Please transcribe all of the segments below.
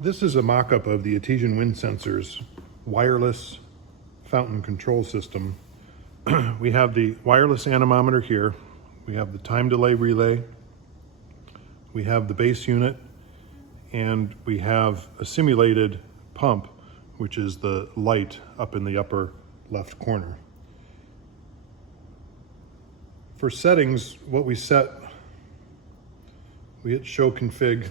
This is a mock-up of the Etesian wind sensor's wireless fountain control system. We have the wireless anemometer here. We have the time delay relay. We have the base unit, and we have a simulated pump, which is the light up in the upper left corner. For settings, what we set, we hit show config.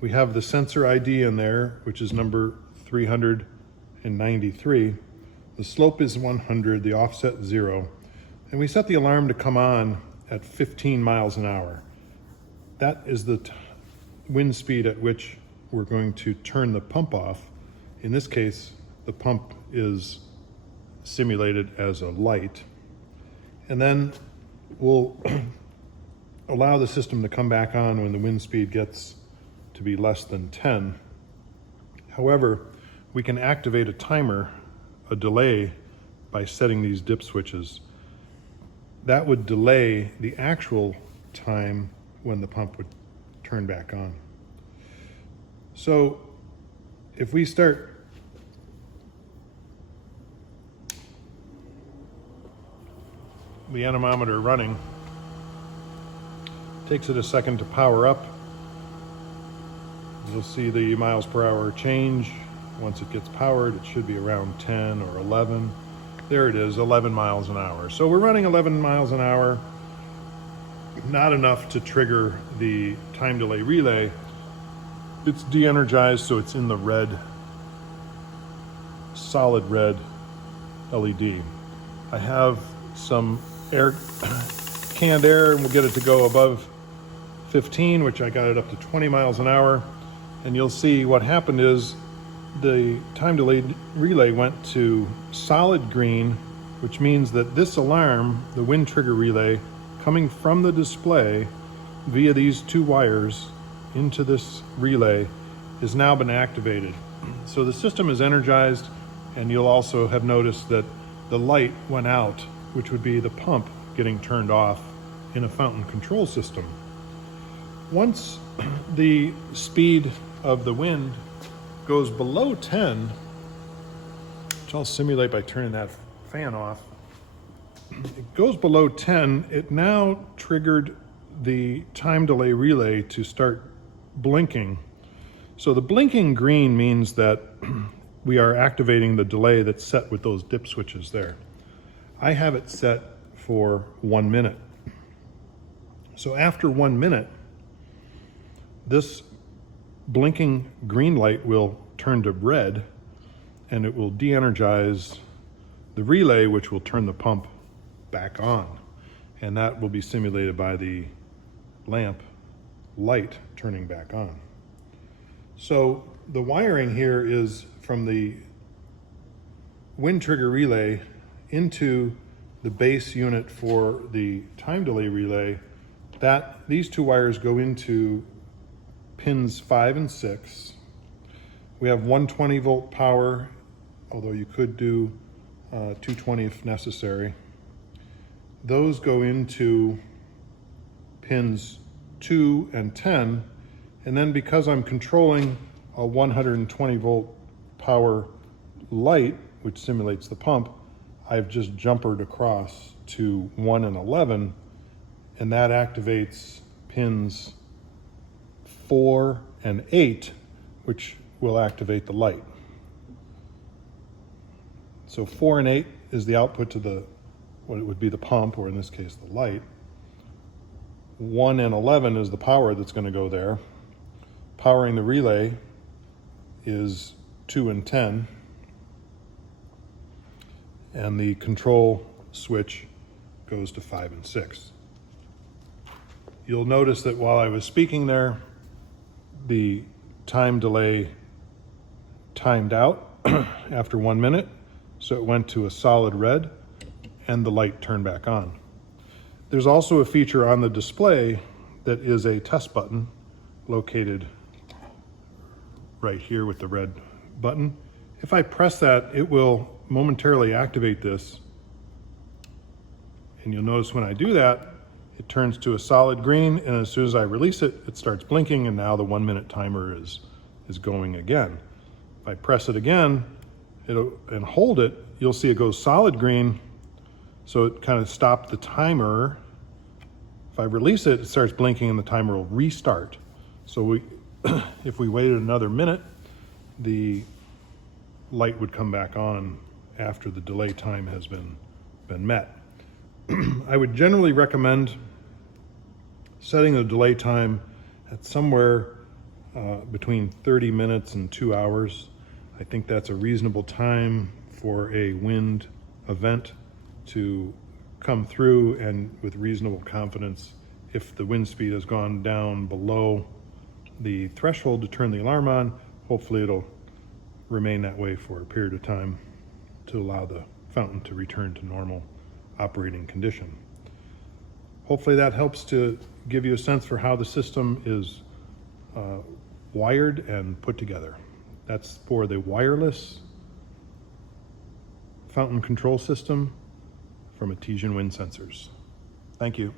We have the sensor ID in there, which is number 393. The slope is 100, the offset 0. And we set the alarm to come on at 15 miles an hour. That is the wind speed at which we're going to turn the pump off. In this case, the pump is simulated as a light. And then we'll allow the system to come back on when the wind speed gets to be less than 10. However, we can activate a timer, a delay, by setting these dip switches. That would delay the actual time when the pump would turn back on. So if we start the anemometer running, takes it a second to power up. You'll see the miles per hour change. Once it gets powered, it should be around 10 or 11. There it is, 11 miles an hour. So we're running 11 miles an hour, not enough to trigger the time delay relay. It's de-energized, so it's in the red, solid red LED. I have some air, canned air, and we'll get it to go above 15, which I got it up to 20 miles an hour. And you'll see what happened is the time delay relay went to solid green, which means that this alarm, the wind trigger relay, coming from the display via these two wires into this relay, has now been activated. So the system is energized, and you'll also have noticed that the light went out, which would be the pump getting turned off in a fountain control system. Once the speed of the wind goes below 10, which I'll simulate by turning that fan off. It goes below 10, it now triggered the time delay relay to start blinking. So the blinking green means that we are activating the delay that's set with those dip switches there. I have it set for 1 minute. So after 1 minute, this blinking green light will turn to red, and it will de-energize the relay, which will turn the pump back on. And that will be simulated by the lamp light turning back on. So the wiring here is from the wind trigger relay into the base unit for the time delay relay. These two wires go into pins 5 and 6. We have 120 volt power, although you could do 220 if necessary. Those go into pins 2 and 10, and then because I'm controlling a 120 volt power light, which simulates the pump, I've just jumpered across to 1 and 11, and that activates pins 4 and 8, which will activate the light. So 4 and 8 is the output to what it would be the pump, or in this case the light. 1 and 11 is the power that's going to go there. Powering the relay is 2 and 10. And the control switch goes to 5 and 6. You'll notice that while I was speaking there, the time delay timed out after 1 minute, so it went to a solid red, and the light turned back on. There's also a feature on the display that is a test button located right here with the red button. If I press that, it will momentarily activate this, and you'll notice when I do that, it turns to a solid green, and as soon as I release it, it starts blinking, and now the 1 minute timer is is going again. If I press it again and hold it, you'll see it goes solid green, so it kind of stopped the timer. If I release it, it starts blinking and the timer will restart. So if we waited another minute, the light would come back on after the delay time has been met. I would generally recommend setting the delay time at somewhere between 30 minutes and 2 hours. I think that's a reasonable time for a wind event to come through, and with reasonable confidence, if the wind speed has gone down below the threshold to turn the alarm on, hopefully it'll remain that way for a period of time to allow the fountain to return to normal operating condition. Hopefully that helps to give you a sense for how the system is wired and put together. That's for the wireless fountain control system from Etesian Wind Sensors. Thank you.